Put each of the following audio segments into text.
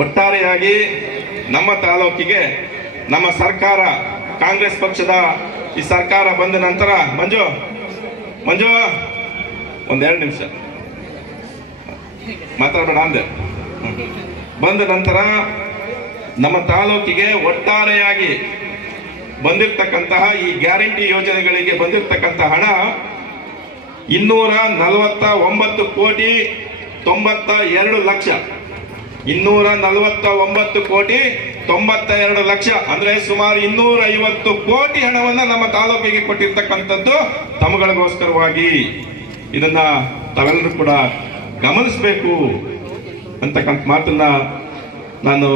ಒಟ್ಟಾರೆಯಾಗಿ ನಮ್ಮ ತಾಲೂಕಿಗೆ ನಮ್ಮ ಸರ್ಕಾರ, ಕಾಂಗ್ರೆಸ್ ಪಕ್ಷದ ಈ ಸರ್ಕಾರ ಬಂದ ನಂತರ, ಮಂಜು ಮಂಜು, ಒಂದೆರಡು ನಿಮಿಷ. ಮಾತಾಡಬೇಡ, ಅಂದೆ. ಬಂದ ನಂತರ ನಮ್ಮ ತಾಲೂಕಿಗೆ ಒಟ್ಟಾರೆಯಾಗಿ ಬಂದಿರತಕ್ಕಂತಹ ಈ ಗ್ಯಾರಂಟಿ ಯೋಜನೆಗಳಿಗೆ ಬಂದಿರತಕ್ಕಂತಹ ಹಣ ಇನ್ನೂರ ನಲವತ್ತ ಒಂಬತ್ತು ಕೋಟಿ ತೊಂಬತ್ತ ಎರಡು ಲಕ್ಷ. ಇನ್ನೂರ ನಲವತ್ತ ಒಂಬತ್ತು ಕೋಟಿ ತೊಂಬತ್ತ ಎರಡು ಲಕ್ಷ. ಅಂದ್ರೆ ಸುಮಾರು ಇನ್ನೂರ ಐವತ್ತು ಕೋಟಿ ಹಣವನ್ನ ನಮ್ಮ ತಾಲೂಕಿಗೆ ಕೊಟ್ಟಿರ್ತಕ್ಕಂಥದ್ದು ತಮಗಳಿಗೋಸ್ಕರವಾಗಿ. ಇದನ್ನ ತಾವೆಲ್ಲರೂ ಕೂಡ ಗಮನಿಸಬೇಕು ಅಂತಕ್ಕಂಥ ಮಾತನ್ನ ನಾನು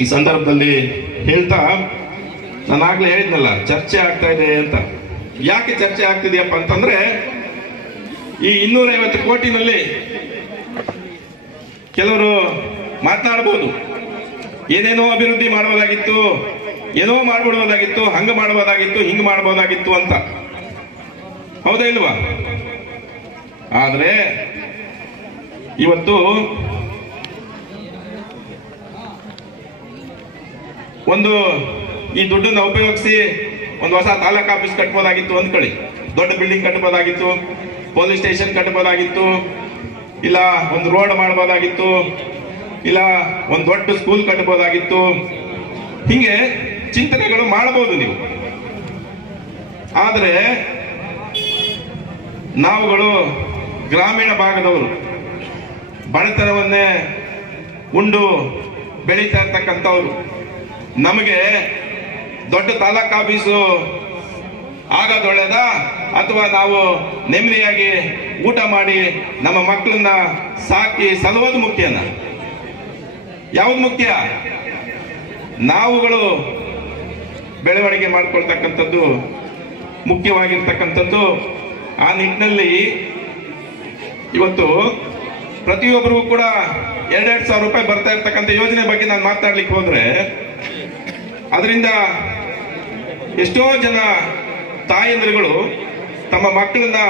ಈ ಸಂದರ್ಭದಲ್ಲಿ ಹೇಳ್ತಾ ನಾನಾಗ್ಲೇ ಹೇಳಿದ್ನಲ್ಲ, ಚರ್ಚೆ ಆಗ್ತಾ ಇದೆ ಅಂತ. ಯಾಕೆ ಚರ್ಚೆ ಆಗ್ತಿದೆಯಪ್ಪ ಅಂತಂದ್ರೆ, ಈ ಇನ್ನೂರೈವತ್ತು ಕೋಟಿನಲ್ಲಿ ಕೆಲವರು ಮಾತನಾಡಬಹುದು. ಏನೇನೋ ಅಭಿವೃದ್ಧಿ ಮಾಡಬಹುದಾಗಿತ್ತು ಏನೋ ಮಾಡ್ಬಿಡ್ಬೋದಾಗಿತ್ತು, ಹಂಗ ಮಾಡಬಹುದಾಗಿತ್ತು ಹಿಂಗ್ ಮಾಡಬಹುದಾಗಿತ್ತು ಅಂತ. ಹೌದಾ ಇಲ್ವಾ? ಆದ್ರೆ ಇವತ್ತು ಒಂದು ಈ ದುಡ್ಡನ್ನ ಉಪಯೋಗಿಸಿ ಒಂದು ಹೊಸ ತಾಲೂಕು ಆಫೀಸ್ ಕಟ್ಬೋದಾಗಿತ್ತು ಅಂದ್ಕೊಳ್ಳಿ. ದೊಡ್ಡ ಬಿಲ್ಡಿಂಗ್ ಕಟ್ಬೋದಾಗಿತ್ತು, ಪೊಲೀಸ್ ಸ್ಟೇಷನ್ ಕಟ್ಬೋದಾಗಿತ್ತು, ಇಲ್ಲ ಒಂದು ರೋಡ್ ಮಾಡ್ಬೋದಾಗಿತ್ತು ಇಲ್ಲ, ಒಂದು ದೊಡ್ಡ ಸ್ಕೂಲ್ ಕಟ್ಟಬಹುದಾಗಿತ್ತು ಹಿಂಗೆ ಚಿಂತನೆಗಳು ಮಾಡಬಹುದು ನೀವು. ಆದರೆ, ನಾವುಗಳು ಗ್ರಾಮೀಣ ಭಾಗದವರು, ಬಡತನವನ್ನೇ ಉಂಡು ಬೆಳೀತಾ ಇರ್ತಕ್ಕಂಥವ್ರು. ನಮಗೆ ದೊಡ್ಡ ತಾಲೂಕ್ ಆಫೀಸು ಆಗೋದು ಒಳ್ಳೇದ? ಅಥವಾ ನಾವು ನೆಮ್ಮದಿಯಾಗಿ ಊಟ ಮಾಡಿ ನಮ್ಮ ಮಕ್ಕಳನ್ನ ಸಾಕಿ ಸಲುವುದು ಮುಖ್ಯನ? ಯಾವ್ದು ಮುಖ್ಯ? ನಾವುಗಳು ಬೆಳವಣಿಗೆ ಮಾಡ್ಕೊಳ್ತಕ್ಕಂಥದ್ದು, ಮುಖ್ಯವಾಗಿರ್ತಕ್ಕಂಥದ್ದು, ಆ ನಿಟ್ಟಿನಲ್ಲಿ ಇವತ್ತು ಪ್ರತಿಯೊಬ್ಬರಿಗೂ ಕೂಡ ಎರಡೆರಡು ಸಾವಿರ ರೂಪಾಯಿ ಬರ್ತಾ ಇರ್ತಕ್ಕಂಥ ಯೋಜನೆ ಬಗ್ಗೆ ನಾನು ಮಾತಾಡ್ಲಿಕ್ಕೆ ಹೋದ್ರೆ, ಅದರಿಂದ ಎಷ್ಟೋ ಜನ ತಾಯಂದಿರುಗಳು ತಮ್ಮ ಮಕ್ಕಳನ್ನ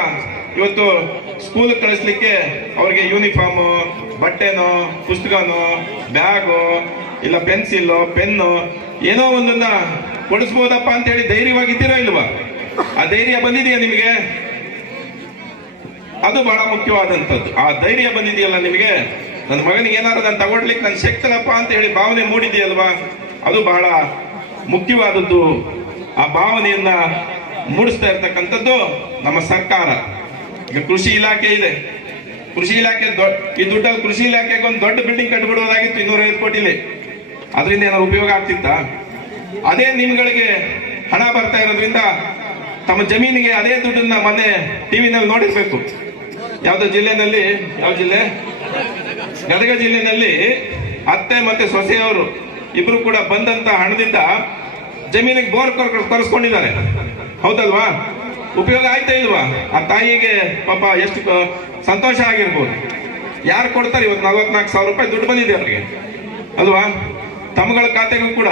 ಇವತ್ತು ಸ್ಕೂಲ್ ಕಳಿಸ್ಲಿಕ್ಕೆ ಅವ್ರಿಗೆ ಯೂನಿಫಾರ್ಮು ಬಟ್ಟೆನೋ, ಪುಸ್ತಕನೋ, ಬ್ಯಾಗು, ಇಲ್ಲ ಪೆನ್ಸಿಲ್ಲು ಪೆನ್ನು, ಏನೋ ಒಂದನ್ನ ಕೊಡಿಸ್ಬೋದಪ್ಪ ಅಂತ ಹೇಳಿ ಧೈರ್ಯವಾಗಿದ್ದೀರಾ ಇಲ್ವಾ? ಆ ಧೈರ್ಯ ಬಂದಿದೆಯಾ ನಿಮಗೆ? ಅದು ಬಹಳ ಮುಖ್ಯವಾದಂಥದ್ದು. ಆ ಧೈರ್ಯ ಬಂದಿದೆಯಲ್ಲ ನಿಮಗೆ? ನನ್ನ ಮಗನಿಗೆ ಏನಾದ್ರು ನಾನು ತಗೊಳ್ಲಿಕ್ಕೆ ನನ್ನ ಶಕ್ತನಪ್ಪ ಅಂತ ಹೇಳಿ ಭಾವನೆ ಮೂಡಿದೆಯಲ್ವಾ? ಅದು ಬಹಳ ಮುಖ್ಯವಾದದ್ದು. ಆ ಭಾವನೆಯನ್ನ ಮೂಡಿಸ್ತಾ ಇರ್ತಕ್ಕಂಥದ್ದು ನಮ್ಮ ಸರ್ಕಾರ. ಈಗ ಕೃಷಿ ಇಲಾಖೆ ಇದೆ. ಕೃಷಿ ಇಲಾಖೆ ಈ ದುಡ್ಡಲ್ಲಿ ಕೃಷಿ ಇಲಾಖೆಗೆ ಒಂದು ದೊಡ್ಡ ಬಿಲ್ಡಿಂಗ್ ಕಟ್ಬಿಡೋದಾಗಿತ್ತು ಇನ್ನೂರೈವತ್ತು ಕೋಟಿಲಿ. ಅದರಿಂದ ಏನಾದ್ರು ಉಪಯೋಗ ಆಗ್ತಿತ್ತಾ? ಅದೇ ನಿಮ್ಗಳಿಗೆ ಹಣ ಬರ್ತಾ ಇರೋದ್ರಿಂದ ತಮ್ಮ ಜಮೀನಿಗೆ ಅದೇ ದುಡ್ಡನ್ನ ಮೊನ್ನೆ ಟಿವಿನಲ್ಲಿ ನೋಡಿರ್ಬೇಕು. ಯಾವ್ದೋ ಜಿಲ್ಲೆನಲ್ಲಿ, ಯಾವ ಜಿಲ್ಲೆ? ಗದಗ ಜಿಲ್ಲೆನಲ್ಲಿ ಅತ್ತೆ ಮತ್ತೆ ಸೊಸೆಯವರು ಇಬ್ರು ಕೂಡ ಬಂದಂತ ಹಣದಿಂದ ಜಮೀನಿಗೆ ಬೋರ್ ಕರೆಸ್ಕೊಂಡಿದ್ದಾರೆ. ಹೌದಲ್ವಾ? ಉಪಯೋಗ ಆಯ್ತಾ ಇಲ್ವಾ? ಆ ತಾಯಿಗೆ ಪಾಪ ಎಷ್ಟು ಸಂತೋಷ ಆಗಿರ್ಬೋದು. ಯಾರು ಕೊಡ್ತಾರೆ ಇವತ್ತು ನಲ್ವತ್ನಾಲ್ಕು ಸಾವಿರ ರೂಪಾಯಿ ದುಡ್ಡು ಬಂದಿದೆ ಅವರಿಗೆ. ಅಲ್ವಾ? ತಮ್ಮಗಳ ಖಾತೆಗೂ ಕೂಡ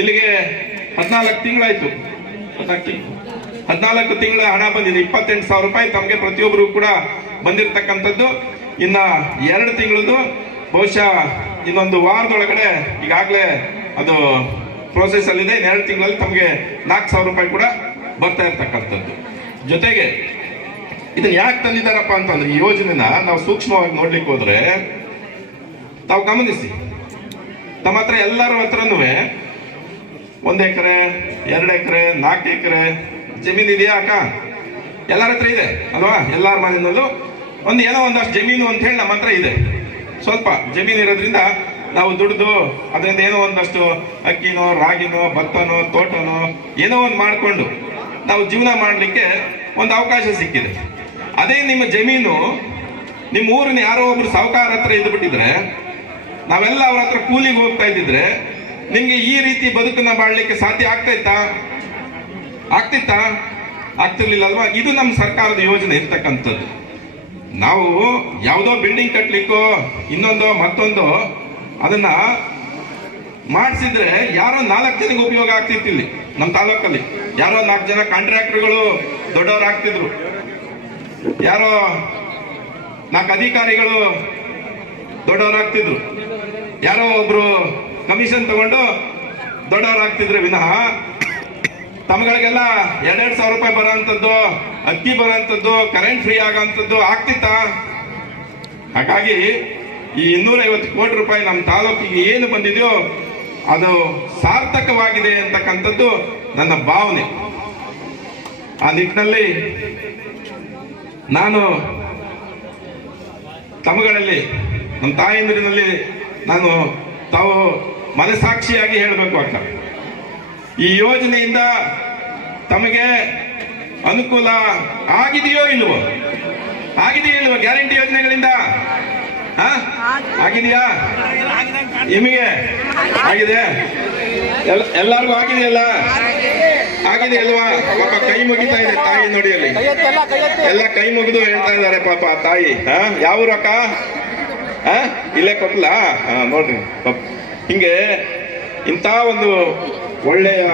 ಇಲ್ಲಿಗೆ ಹದಿನಾಲ್ಕು ತಿಂಗಳಾಯ್ತು. ಹದಿನಾಲ್ಕು ತಿಂಗಳ. ಹಣ ಬಂದಿದೆ. ಇಪ್ಪತ್ತೆಂಟು ಸಾವಿರ ರೂಪಾಯಿ ತಮಗೆ ಪ್ರತಿಯೊಬ್ಬರಿಗೂ ಕೂಡ ಬಂದಿರತಕ್ಕಂಥದ್ದು. ಇನ್ನ ಎರಡು ತಿಂಗಳದು ಬಹುಶಃ ಇನ್ನೊಂದು ವಾರದೊಳಗಡೆ ಈಗಾಗಲೇ ಅದು ಪ್ರೋಸೆಸ್ ಅಲ್ಲಿದೆ. ಎರಡು ತಿಂಗಳಲ್ಲಿ ತಮಗೆ ನಾಲ್ಕು ಸಾವಿರ ರೂಪಾಯಿ ಕೂಡ ಬರ್ತಾ ಇರ್ತಕ್ಕಂಥದ್ದು. ಜೊತೆಗೆ ಇದನ್ನ ಯಾಕೆ ತಂದಿದ್ದಾರಪ್ಪ ಅಂತಂದ್ರೆ, ಈ ಯೋಜನೆನ ನಾವು ಸೂಕ್ಷ್ಮವಾಗಿ ನೋಡ್ಲಿಕ್ಕೆ ಹೋದ್ರೆ, ತಾವು ಗಮನಿಸಿ, ತಮ್ಮ ಹತ್ರ ಎಲ್ಲರ ಹತ್ರನೂ ಒಂದ್ ಎಕರೆ, ಎರಡು ಎಕರೆ ನಾಲ್ಕು ಎಕರೆ ಜಮೀನು ಇದೆಯಾ ಅಕ್ಕ? ಎಲ್ಲರ ಹತ್ರ ಇದೆ, ಅಲ್ವಾ? ಎಲ್ಲಾರ ಮನೆಯಲ್ಲೂ ಒಂದು ಏನೋ ಒಂದಷ್ಟು ಜಮೀನು ಅಂತ ಹೇಳಿ ನಮ್ಮ ಹತ್ರ ಇದೆ. ಸ್ವಲ್ಪ ಜಮೀನು ಇರೋದ್ರಿಂದ ನಾವು ದುಡ್ದು ಅದರಿಂದ ಏನೋ ಒಂದಷ್ಟು ಅಕ್ಕಿನೋ, ರಾಗಿನೋ, ಭತ್ತನೋ, ತೋಟನೋ ಏನೋ ಒಂದು ಮಾಡಿಕೊಂಡು ನಾವು ಜೀವನ ಮಾಡಲಿಕ್ಕೆ ಒಂದು ಅವಕಾಶ ಸಿಕ್ಕಿದೆ. ಅದೇ ನಿಮ್ಮ ಜಮೀನು, ನಿಮ್ಮ ಊರಿನ ಯಾರೋ ಒಬ್ರು ಸಾಹುಕಾರ ಹತ್ರ ಇದ್ಬಿಟ್ಟಿದ್ರೆ, ನಾವೆಲ್ಲ ಅವ್ರ ಹತ್ರ ಕೂಲಿಗೆ ಹೋಗ್ತಾ ಇದ್ದಿದ್ರೆ, ನಿಮ್ಗೆ ಈ ರೀತಿ ಬದುಕನ್ನ ಮಾಡಲಿಕ್ಕೆ ಸಾಧ್ಯ ಆಗ್ತಾ ಆಗ್ತಿತ್ತಾ? ಆಗ್ತಿರ್ಲಿಲ್ಲ ಅಲ್ವಾ? ಇದು ನಮ್ಮ ಸರ್ಕಾರದ ಯೋಜನೆ ಇರ್ತಕ್ಕಂಥದ್ದು. ನಾವು ಯಾವುದೋ ಬಿಲ್ಡಿಂಗ್ ಕಟ್ಟಲಿಕ್ಕೋ ಇನ್ನೊಂದೋ, ಮತ್ತೊಂದೋ, ಅದನ್ನ ಮಾಡಿಸಿದ್ರೆ ಯಾರೋ ನಾಲ್ಕು ಜನಕ್ಕೆ ಉಪಯೋಗ ಆಗ್ತಿತ್ತು ಇಲ್ಲಿ, ನಮ್ಮ ತಾಲೂಕಲ್ಲಿ. ಯಾರೋ ನಾಲ್ಕು ಜನ ಕಾಂಟ್ರಾಕ್ಟರ್ಗಳು ದೊಡ್ಡವರು ಆಗ್ತಿದ್ರು ಯಾರೋ ನಾಲ್ಕು ಅಧಿಕಾರಿಗಳು ದೊಡ್ಡವರಾಗ್ತಿದ್ರು. ಯಾರೋ ಒಬ್ರು ಕಮಿಷನ್ ತಗೊಂಡು ದೊಡ್ಡವರಾಗ್ತಿದ್ರೆ. ವಿನಃ ತಮ್ಗಳಿಗೆಲ್ಲ ಎರಡೆರಡು ಸಾವಿರ ರೂಪಾಯಿ ಬರೋಂಥದ್ದು, ಅಕ್ಕಿ ಬರೋಂಥದ್ದು ಕರೆಂಟ್ ಫ್ರೀ ಆಗೋಂಥದ್ದು ಆಗ್ತಿತ್ತಾ? ಹಾಗಾಗಿ ಈ ಇನ್ನೂರೈವತ್ತು ಕೋಟಿ ರೂಪಾಯಿ ನಮ್ಮ ತಾಲೂಕಿಗೆ ಏನು ಬಂದಿದೆಯೋ ಅದು ಸಾರ್ಥಕವಾಗಿದೆ ಅಂತಕ್ಕಂಥದ್ದು ನನ್ನ ಭಾವನೆ. ಆ ನಿಟ್ಟಿನಲ್ಲಿ ನಾನು ತಮ್ಮಗಳಲ್ಲಿ ನಮ್ಮ ತಾಯಂದಿರಿನಲ್ಲಿ ನಾನು ತಾವು ಮನಸಾಕ್ಷಿಯಾಗಿ ಹೇಳಬೇಕು ಅಕ್ಕ ಈ ಯೋಜನೆಯಿಂದ ತಮಗೆ ಅನುಕೂಲ ಆಗಿದೆಯೋ ಇಲ್ವೋ ಆಗಿದೆಯೋ ಇಲ್ವೋ ಗ್ಯಾರಂಟಿ ಯೋಜನೆಗಳಿಂದ? ಆಗಿದೆಯಾ? ನಿಮಗೆ ಆಗಿದೆ? ಎಲ್ಲಾರ್ಗು ಆಗಿದೆಯಲ್ಲ? ಆಗಿದೆ ಅಲ್ವಾ? ಪಾಪ ಕೈ ಮುಗಿತಾ ಇದೆ ತಾಯಿ ನೋಡಿ ಅಲ್ಲಿ ಎಲ್ಲ ಕೈ ಮುಗಿದು ಹೇಳ್ತಾ ಇದ್ದಾರೆ ಪಾಪ ತಾಯಿ. ಹಾ? ಯಾವ ಅಕ್ಕ? ಹಾ? ಇಲ್ಲೇ ಹಾ, ನೋಡ್ರಿ. ಹಿಂಗೆ ಇಂಥ ಒಂದು ಒಳ್ಳೆಯ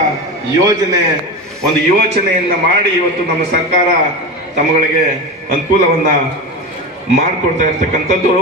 ಯೋಜನೆ, ಒಂದು ಯೋಚನೆಯಿಂದ ಮಾಡಿ ಇವತ್ತು ನಮ್ಮ ಸರ್ಕಾರ ತಮ್ಮಗಳಿಗೆ ಅನುಕೂಲವನ್ನ ಮಾಡಿಕೊಡ್ತಾ ಇರ್ತಕ್ಕಂಥದ್ದು.